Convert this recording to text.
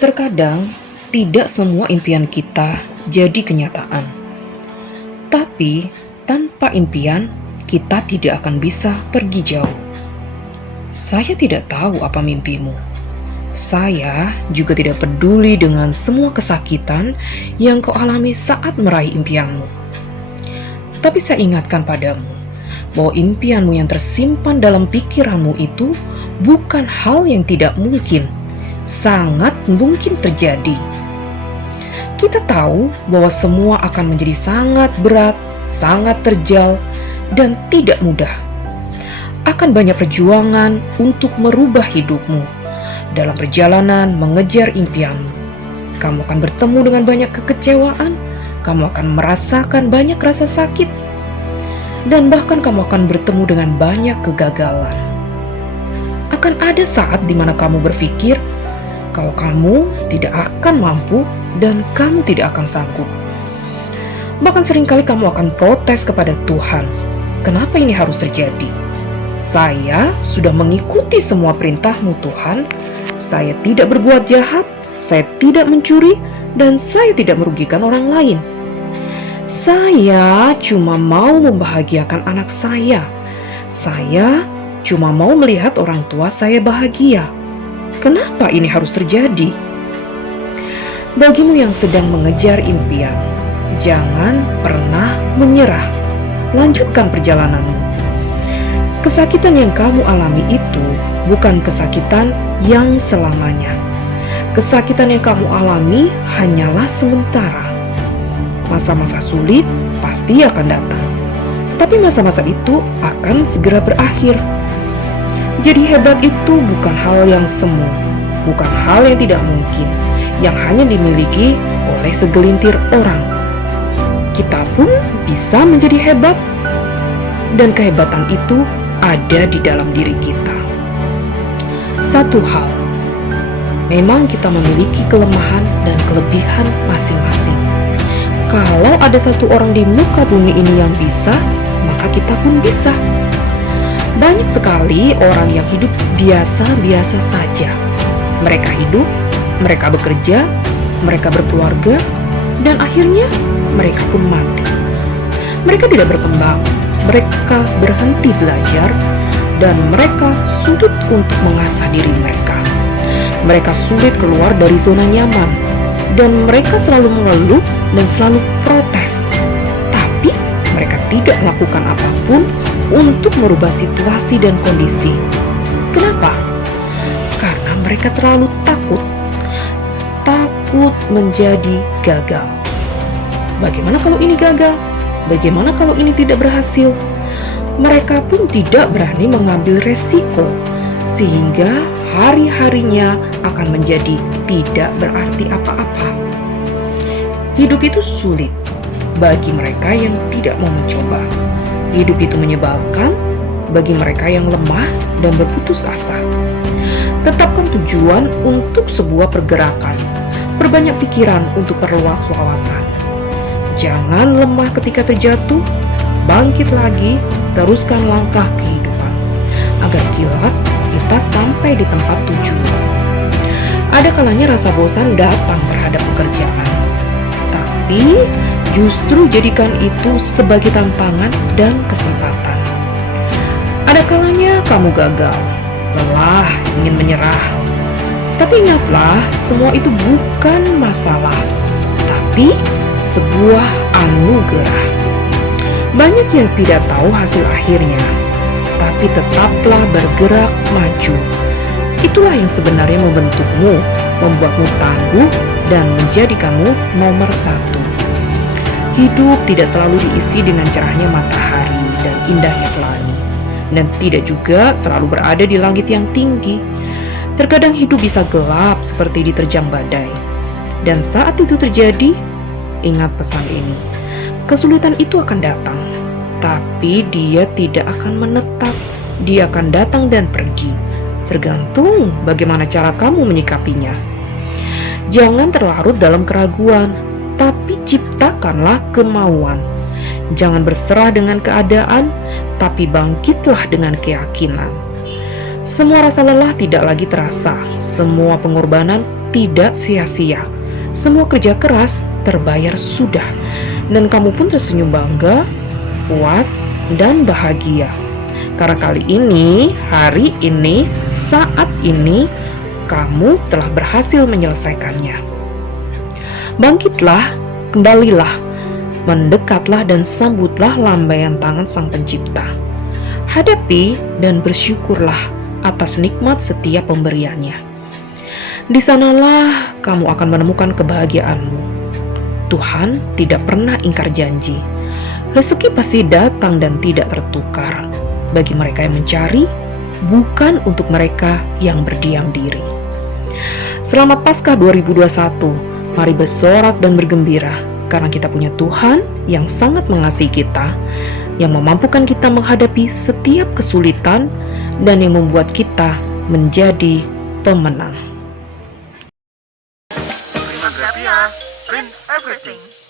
Terkadang, tidak semua impian kita jadi kenyataan. Tapi, tanpa impian, kita tidak akan bisa pergi jauh. Saya tidak tahu apa mimpimu. Saya juga tidak peduli dengan semua kesakitan yang kau alami saat meraih impianmu. Tapi saya ingatkan padamu, bahwa impianmu yang tersimpan dalam pikiranmu itu bukan hal yang tidak mungkin, sangat mungkin terjadi. Kita tahu bahwa semua akan menjadi sangat berat, sangat terjal, dan tidak mudah. Akan banyak perjuangan untuk merubah hidupmu. Dalam perjalanan mengejar impianmu, kamu akan bertemu dengan banyak kekecewaan, kamu akan merasakan banyak rasa sakit, dan bahkan kamu akan bertemu dengan banyak kegagalan. Akan ada saat di mana kamu berpikir kalau kamu tidak akan mampu dan kamu tidak akan sanggup. Bahkan seringkali kamu akan protes kepada Tuhan. Kenapa ini harus terjadi? Saya sudah mengikuti semua perintah-Mu Tuhan. Saya tidak berbuat jahat, saya tidak mencuri, dan saya tidak merugikan orang lain. Saya cuma mau membahagiakan anak saya. Saya cuma mau melihat orang tua saya bahagia. Kenapa ini harus terjadi? Bagimu yang sedang mengejar impian, jangan pernah menyerah. Lanjutkan perjalananmu. Kesakitan yang kamu alami itu bukan kesakitan yang selamanya. Kesakitan yang kamu alami hanyalah sementara. Masa-masa sulit pasti akan datang, tapi masa-masa itu akan segera berakhir. Jadi hebat itu bukan hal yang semu, bukan hal yang tidak mungkin, yang hanya dimiliki oleh segelintir orang. Kita pun bisa menjadi hebat, dan kehebatan itu ada di dalam diri kita. Satu hal, memang kita memiliki kelemahan dan kelebihan masing-masing. Kalau ada satu orang di muka bumi ini yang bisa, maka kita pun bisa. Banyak sekali orang yang hidup biasa-biasa saja. Mereka hidup, mereka bekerja, mereka berkeluarga, dan akhirnya mereka pun mati. Mereka tidak berkembang, mereka berhenti belajar, dan mereka sulit untuk mengasah diri mereka. Mereka sulit keluar dari zona nyaman, dan mereka selalu mengeluh dan selalu protes. Tapi mereka tidak melakukan apapun untuk merubah situasi dan kondisi. Kenapa? Karena mereka terlalu takut menjadi gagal. Bagaimana kalau ini gagal? Bagaimana kalau ini tidak berhasil? Mereka pun tidak berani mengambil resiko, sehingga hari-harinya akan menjadi tidak berarti apa-apa. Hidup itu sulit bagi mereka yang tidak mau mencoba. Hidup itu menyebalkan bagi mereka yang lemah dan berputus asa. Tetapkan tujuan untuk sebuah pergerakan. Perbanyak pikiran untuk perluas wawasan. Jangan lemah ketika terjatuh, bangkit lagi, teruskan langkah kehidupan, agar kelak kita sampai di tempat tujuan. Ada kalanya rasa bosan datang terhadap pekerjaan, tapi justru jadikan itu sebagai tantangan dan kesempatan. Ada kalanya kamu gagal, lelah, ingin menyerah. Tapi ingatlah, semua itu bukan masalah, tapi sebuah anugerah. Banyak yang tidak tahu hasil akhirnya, tapi tetaplah bergerak maju. Itulah yang sebenarnya membentukmu, membuatmu tangguh, dan menjadikanmu nomor satu. Hidup tidak selalu diisi dengan cerahnya matahari dan indahnya pelangi, dan tidak juga selalu berada di langit yang tinggi. Terkadang hidup bisa gelap seperti diterjang badai. Dan saat itu terjadi, ingat pesan ini. Kesulitan itu akan datang, tapi dia tidak akan menetap. Dia akan datang dan pergi, tergantung bagaimana cara kamu menyikapinya. Jangan terlarut dalam keraguan, tapi ciptakanlah kemauan. Jangan berserah dengan keadaan, tapi bangkitlah dengan keyakinan. Semua rasa lelah tidak lagi terasa, semua pengorbanan tidak sia-sia. Semua kerja keras terbayar sudah, dan kamu pun tersenyum bangga, puas, dan bahagia. Karena kali ini, hari ini, saat ini, kamu telah berhasil menyelesaikannya. Bangkitlah, kembalilah, mendekatlah dan sambutlah lambaian tangan Sang Pencipta. Hadapi dan bersyukurlah atas nikmat setiap pemberiannya. Di sanalah kamu akan menemukan kebahagiaanmu. Tuhan tidak pernah ingkar janji. Rezeki pasti datang dan tidak tertukar. Bagi mereka yang mencari, bukan untuk mereka yang berdiam diri. Selamat Paskah 2021. Mari bersorak dan bergembira, karena kita punya Tuhan yang sangat mengasihi kita, yang memampukan kita menghadapi setiap kesulitan, dan yang membuat kita menjadi pemenang. Print Everything.